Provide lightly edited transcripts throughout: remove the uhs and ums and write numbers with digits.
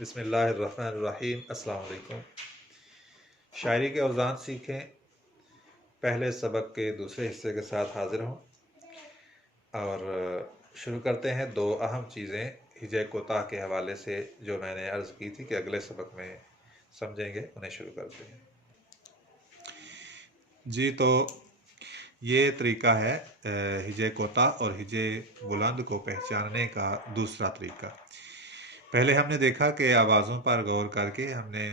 बिस्मिल्लाहिर्रहमानिर्रहीम। अस्सलाम वालेकुम। शायरी के औज़ान सीखें, पहले सबक के दूसरे हिस्से के साथ हाजिर हूँ और शुरू करते हैं। दो अहम चीज़ें हिजे कोताह के हवाले से जो मैंने अर्ज़ की थी कि अगले सबक में समझेंगे, उन्हें शुरू करते हैं। जी, तो ये तरीका है हिजे कोताह और हिजे बुलंद को पहचानने का दूसरा तरीका। पहले हमने देखा कि आवाज़ों पर गौर करके हमने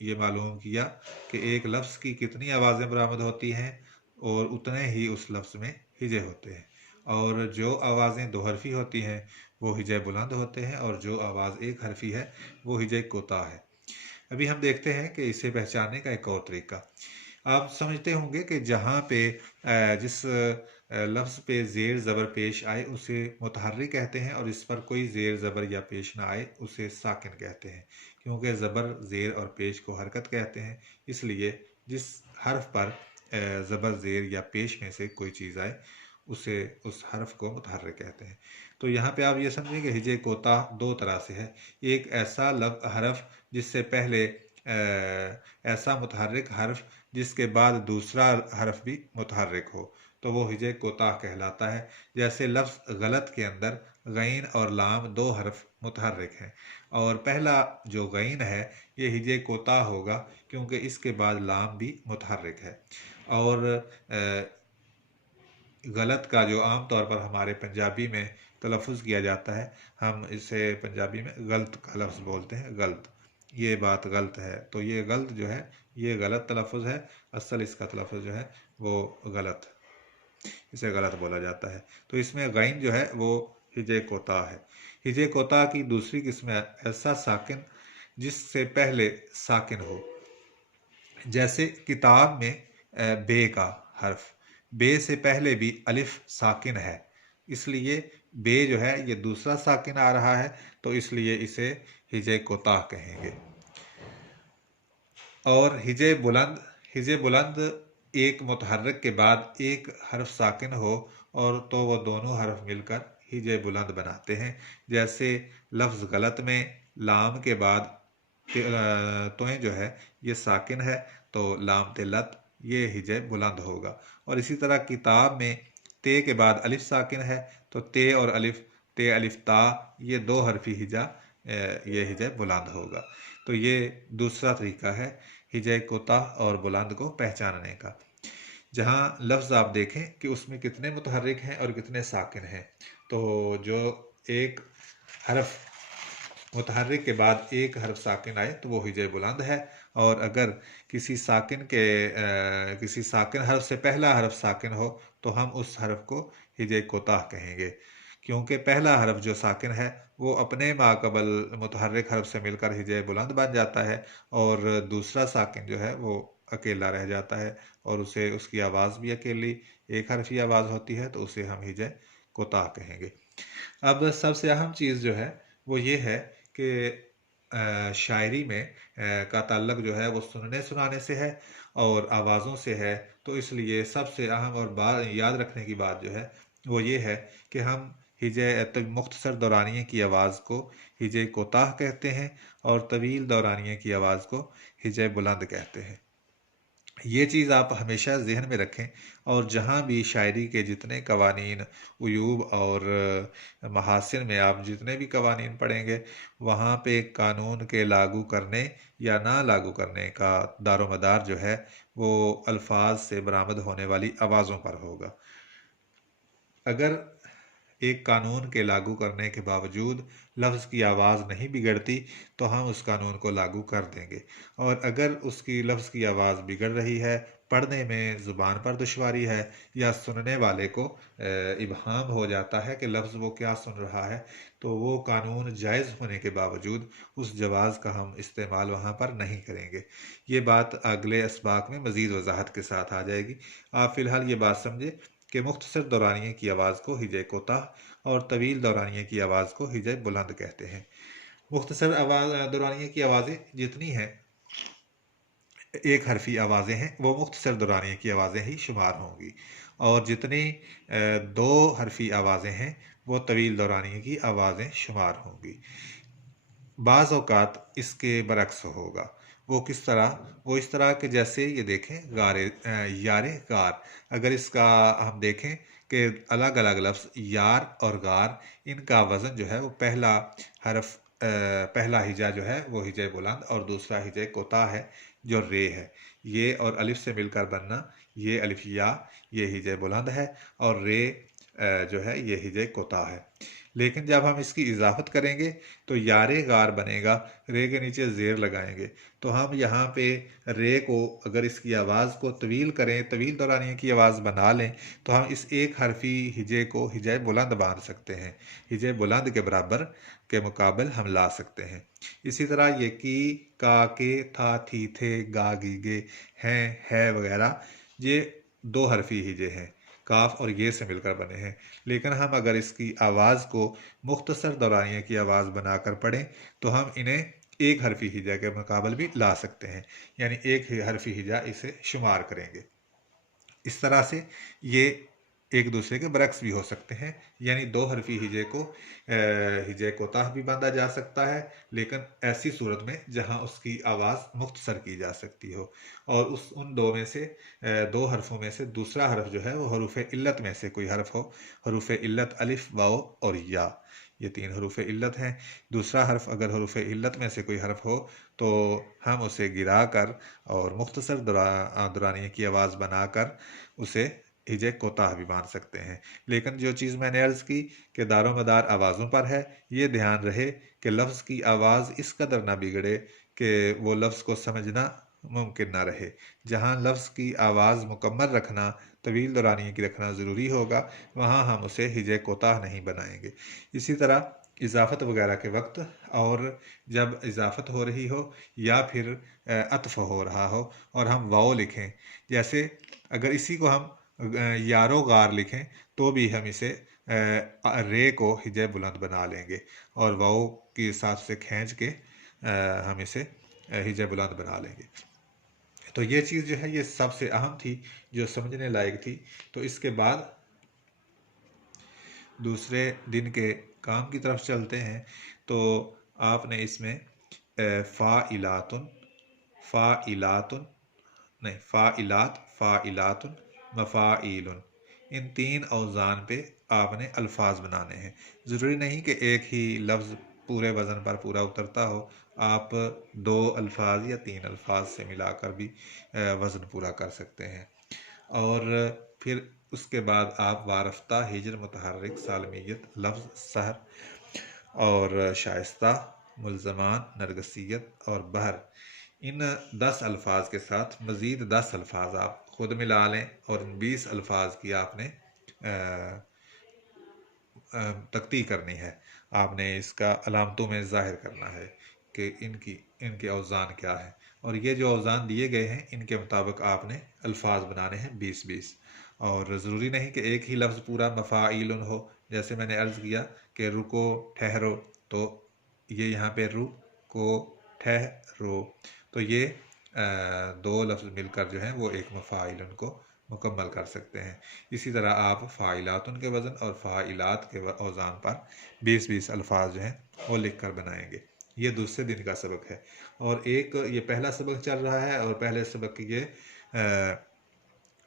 ये मालूम किया कि एक लफ्ज़ की कितनी आवाज़ें बरामद होती हैं और उतने ही उस लफ्ज़ में हिजे होते हैं, और जो आवाज़ें दो हरफ़ी होती हैं वो हिजे बुलंद होते हैं, और जो आवाज़ एक हरफ़ी है वो हिजे कोताह है। अभी हम देखते हैं कि इसे पहचानने का एक और तरीका। आप समझते होंगे कि जहाँ पे जिस लफ्ज़ पे ज़ेर ज़बर पेश आए उसे मुतहर्रिक कहते हैं, और इस पर कोई ज़ेर ज़बर या पेश ना आए उसे साकिन कहते हैं। क्योंकि ज़बर ज़ेर और पेश को हरकत कहते हैं, इसलिए जिस हर्फ पर ज़बर ज़ेर या पेश में से कोई चीज़ आए उसे उस हर्फ को मुतहर्रिक कहते हैं। तो यहाँ पे आप ये समझें कि हिजे कोताह दो तरह से है। एक ऐसा हरफ जिससे पहले ऐसा मुतहर्रिक हर्फ जिसके बाद दूसरा हर्फ भी मुतहर्रिक हो, तो वो हिजे कोताह कहलाता है। जैसे लफ्ज़ गलत के अंदर गैन और लाम दो हर्फ मुतहर्रिक हैं, और पहला जो गैन है ये हिजे कोताह होगा क्योंकि इसके बाद लाम भी मुतहर्रिक है। और गलत का जो आम तौर पर हमारे पंजाबी में तलफ़ुज़ किया जाता है, हम इसे पंजाबी में गलत का लफ्ज़ बोलते हैं। गलत, ये बात गलत है, तो ये गलत जो है ये गलत तलफ़ुज़ है। असल इसका तलफ़ुज़ जो है वो गलत, इसे गलत बोला जाता है। तो इसमें गैन जो है वो हिजे कोताह है। हिजे कोताह की दूसरी किस्म है ऐसा साकिन जिससे पहले साकिन हो। जैसे किताब में बे का हर्फ, बे से पहले भी अलिफ साकिन है, इसलिए बे जो है ये दूसरा साकिन आ रहा है, तो इसलिए इसे हिजे कोताह कहेंगे। और हिजे बुलंद एक मुतहर्रिक के बाद एक हर्फ साकिन हो, और तो वो दोनों हर्फ मिलकर हिजे बुलंद बनाते हैं। जैसे लफ्ज़ गलत में लाम के बाद तोएं जो है ये साकिन है, तो लाम तिल्लत ये हिजे बुलंद होगा। और इसी तरह किताब में ते के बाद अलिफ साकिन है, तो ते और अलिफ, ते अलिफ ता, ये दो हरफी हिजा ये हिजे बुलंद होगा। तो ये दूसरा तरीका है हिजे कोताह और बुलंद को पहचानने का। जहाँ लफ्ज़ आप देखें कि उसमें कितने मुतहर्रिक हैं और कितने साकिन हैं, तो जो एक हरफ मुतहर्रिक के बाद एक हर्फ साकिन आए तो वो हिजे बुलंद है। और अगर किसी साकिन हर्फ से पहला हर्फ साकिन हो तो हम उस हर्फ को हिजे कोताह कहेंगे, क्योंकि पहला हर्फ जो साकिन है वो अपने माक़बल मुतहर्रिक हर्फ से मिलकर हिजे बुलंद बन जाता है, और दूसरा साकिन जो है वो अकेला रह जाता है, और उसे उसकी आवाज़ भी अकेली एक हर्फी आवाज़ होती है, तो उसे हम हिजे कोताह कहेंगे। अब सबसे अहम चीज़ जो है वो ये है कि शायरी में का ताल्लुक जो है वो सुनने सुनाने से है और आवाज़ों से है। तो इसलिए सबसे अहम और बात याद रखने की बात जो है वो ये है कि हम हिजे मुख्तसर दौरानिये की आवाज़ को हिजे कोताह कहते हैं, और तवील दौरानिये की आवाज़ को हिजे बुलंद कहते हैं। ये चीज़ आप हमेशा ज़हन में रखें, और जहाँ भी शायरी के जितने कवानीन, उयूब और महासिन में आप जितने भी कवानीन पढ़ेंगे, वहाँ पे कानून के लागू करने या ना लागू करने का दारोमदार जो है वो अल्फाज से बरामद होने वाली आवाज़ों पर होगा। अगर एक कानून के लागू करने के बावजूद लफ्ज़ की आवाज़ नहीं बिगड़ती तो हम उस कानून को लागू कर देंगे, और अगर उसकी लफ्ज़ की आवाज़ बिगड़ रही है, पढ़ने में ज़ुबान पर दुश्वारी है, या सुनने वाले को इबहाम हो जाता है कि लफ्ज़ वो क्या सुन रहा है, तो वो कानून जायज़ होने के बावजूद उस जवाज़ का हम इस्तेमाल वहाँ पर नहीं करेंगे। ये बात अगले असबाक में मज़ीद वजाहत के साथ आ जाएगी। आप फ़िलहाल ये बात समझे कि मुख्तसर दौरानिये की आवाज़ को हिजे कोताह और तवील दौरानिये की आवाज़ को हिजे बुलंद कहते हैं। मुख्तसर दौरानिये की आवाज़ें जितनी हैं, एक हरफी आवाज़ें हैं, वो मुख्तसर दौरानिये की आवाज़ें ही शुमार होंगी, और जितनी दो हरफी आवाज़ें हैं वो तवील दौरानिये की आवाज़ें शुमार होंगी। बाज़ औक़ात इसके बरक्स होगा। वो किस तरह? वो इस तरह कि जैसे ये देखें यारे गार, अगर इसका हम देखें कि अलग-अलग लफ्ज़ यार और गार, इनका वज़न जो है वो पहला हिजा जो है वो हिजा बुलंद और दूसरा हिजा कोता है जो रे है। ये और अलिफ से मिलकर बनना, ये अलिफ या, ये हिजा बुलंद है और रे जो है ये हिजा कोता है। लेकिन जब हम इसकी इजाफत करेंगे तो यारे गार बनेगा, रे के नीचे ज़ेर लगाएंगे। तो हम यहाँ पे रे को अगर इसकी आवाज़ को तवील करें, तवील दौरानिये की आवाज़ बना लें, तो हम इस एक हरफी हिजे को हिजे बुलंद बांध सकते हैं। हिजे बुलंद के बराबर के मुकाबल हम ला सकते हैं। इसी तरह ये की, का, के, था, थी, थे, गा, गी, गे, हैं, है वगैरह, ये दो हरफी हिजे हैं, काफ और ये से मिलकर बने हैं। लेकिन हम अगर इसकी आवाज़ को मुख्तसर दौरानिये की आवाज़ बनाकर पढ़ें तो हम इन्हें एक हरफी हिजा के मुकाबल भी ला सकते हैं, यानी एक ही हरफी हिजा इसे शुमार करेंगे। इस तरह से ये एक दूसरे के बरक्स भी हो सकते हैं, यानी दो हरफी हिजे को हिजे कोताह भी बांधा जा सकता है, लेकिन ऐसी सूरत में जहां उसकी आवाज़ मुख्तसर की जा सकती हो, और उन दो में से दो हरफों में से दूसरा हरफ जो है वो हरूफ इल्लत में से कोई हरफ हो। हरूफ इल्लत अलिफ, वाओ और या, ये तीन हरूफ इल्लत हैं। दूसरा हरफ अगर हरूफ इल्लत में से कोई हरफ हो तो हम उसे गिरा कर और मुख्तसर दुरानिये की आवाज़ बनाकर उसे हिजे कोताह भी बांध सकते हैं। लेकिन जो चीज़ मैंने अर्ज़ की कि दारोमदार आवाज़ों पर है, ये ध्यान रहे कि लफ्ज़ की आवाज़ इस कदर ना बिगड़े कि वो लफ्ज़ को समझना मुमकिन ना रहे। जहाँ लफ्ज़ की आवाज़ मुकम्मल रखना, तवील दौरानिये की रखना ज़रूरी होगा, वहाँ हम उसे हिजे कोताह नहीं बनाएंगे। इसी तरह इजाफ़त वगैरह के वक्त, और जब इजाफ़त हो रही हो या फिर अत्फ़ हो रहा हो और हम वाओ लिखें, जैसे अगर इसी को हम यारो गार लिखें तो भी हम इसे रे को हिजे बुलंद बना लेंगे और वाओ के साथ से खींच के हम इसे हिजे बुलंद बना लेंगे। तो ये चीज़ जो है ये सबसे अहम थी, जो समझने लायक थी। तो इसके बाद दूसरे दिन के काम की तरफ चलते हैं। तो आपने इसमें फ़ाइलातुन, फ़ाइलातुन नहीं, फ़ाइलात, फ़ाइलातुन, मफ़ाइलुन, इन तीन औज़ान पे आपने अल्फाज बनाने हैं। ज़रूरी नहीं कि एक ही लफ्ज़ पूरे वज़न पर पूरा उतरता हो, आप दो अल्फाज या तीन अल्फाज से मिलाकर भी वज़न पूरा कर सकते हैं। और फिर उसके बाद आप वारफ्ता, हिजर, मुतहर्रिक, सालमियत, लफ्ज़, सहर और शाइस्ता, मुल्ज़मान, नरगसियत और बहर, इन 10 अल्फाज के साथ मज़ीद 10 अल्फाज आप खुद मिला लें और इन 20 अल्फाज की आपने तख्ती करनी है। आपने इसका अलामतों में ज़ाहिर करना है कि इनके औज़ान क्या है, और ये जो औज़ान दिए गए हैं इनके मुताबिक आपने अल्फाज बनाने हैं 20-20। और ज़रूरी नहीं कि एक ही लफ्ज़ पूरा मफ़ाइलुन हो। जैसे मैंने अर्ज़ किया कि रुको, ठहरो, तो ये यहाँ पे रुको, ठहरो, तो ये दो लफ्ज़ मिलकर जो है वो एक मफ़ाइलुन को मुकम्मल कर सकते हैं। इसी तरह आप फ़ाइलातुन के वज़न और फ़ाइलात के औज़ान पर 20-20 अल्फाज जो हैं वो लिख कर बनाएंगे। ये दूसरे दिन का सबक है, और एक ये पहला सबक चल रहा है और पहले सबक की ये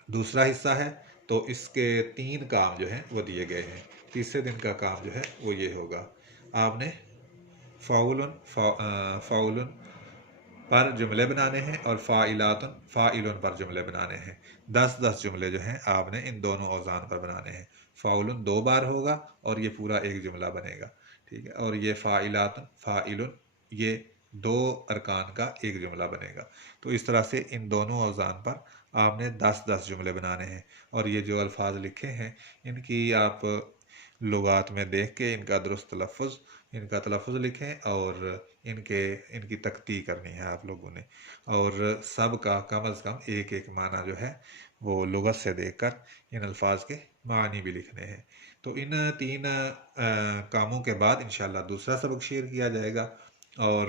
दूसरा हिस्सा है। तो इसके 3 काम जो हैं वो दिए गए हैं। तीसरे दिन का काम जो है वो ये होगा, आपने फ़ाउलुन पर जुमले बनाने हैं और फ़ाइलुन पर जुमले बनाने हैं। 10-10 जुमले जो हैं आपने इन दोनों औज़ान पर बनाने हैं। फ़ाउलुन 2 बार होगा और ये पूरा एक जुमला बनेगा, ठीक है। और ये फ़ाइलुन ये 2 अरकान का एक जुमला बनेगा। तो इस तरह से इन दोनों औज़ान पर आपने 10-10 जुमले बनाने हैं, और ये जो अल्फाज लिखे हैं इनकी आप लुगात में देख के इनका दुरुस्त इनका तलफ़ुज़ लिखें और इनकी तख्ती करनी है आप लोगों ने, और सब का कम अज़ कम एक एक माना जो है वो लुगत से देखकर इन अल्फाज के मानी भी लिखने हैं। तो इन 3 कामों के बाद इंशाअल्लाह दूसरा सबक शेयर किया जाएगा, और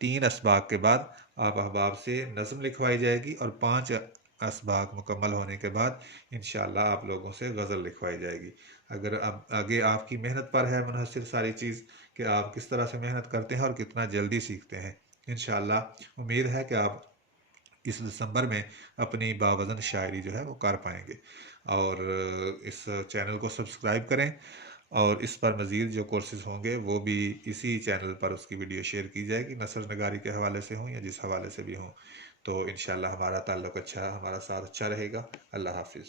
3 असबाक के बाद आप अहबाब से नज़्म लिखवाई जाएगी, और 5 असबाक मुकम्मल होने के बाद इंशाअल्लाह आप लोगों से गज़ल लिखवाई जाएगी। अगर अब आगे आपकी मेहनत पर है मुनहसर सारी चीज़ कि आप किस तरह से मेहनत करते हैं और कितना जल्दी सीखते हैं। इंशाअल्लाह उम्मीद है कि आप इस दिसंबर में अपनी बावज़न शायरी जो है वो कर पाएंगे। और इस चैनल को सब्सक्राइब करें, और इस पर मज़ीद जो कोर्सेज़ होंगे वो भी इसी चैनल पर उसकी वीडियो शेयर की जाएगी, नसर नगारी के हवाले से हों या जिस हवाले से भी हों। तो इंशाअल्लाह हमारा ताल्लुक़ अच्छा, हमारा साथ अच्छा रहेगा। अल्लाह हाफ़िज़।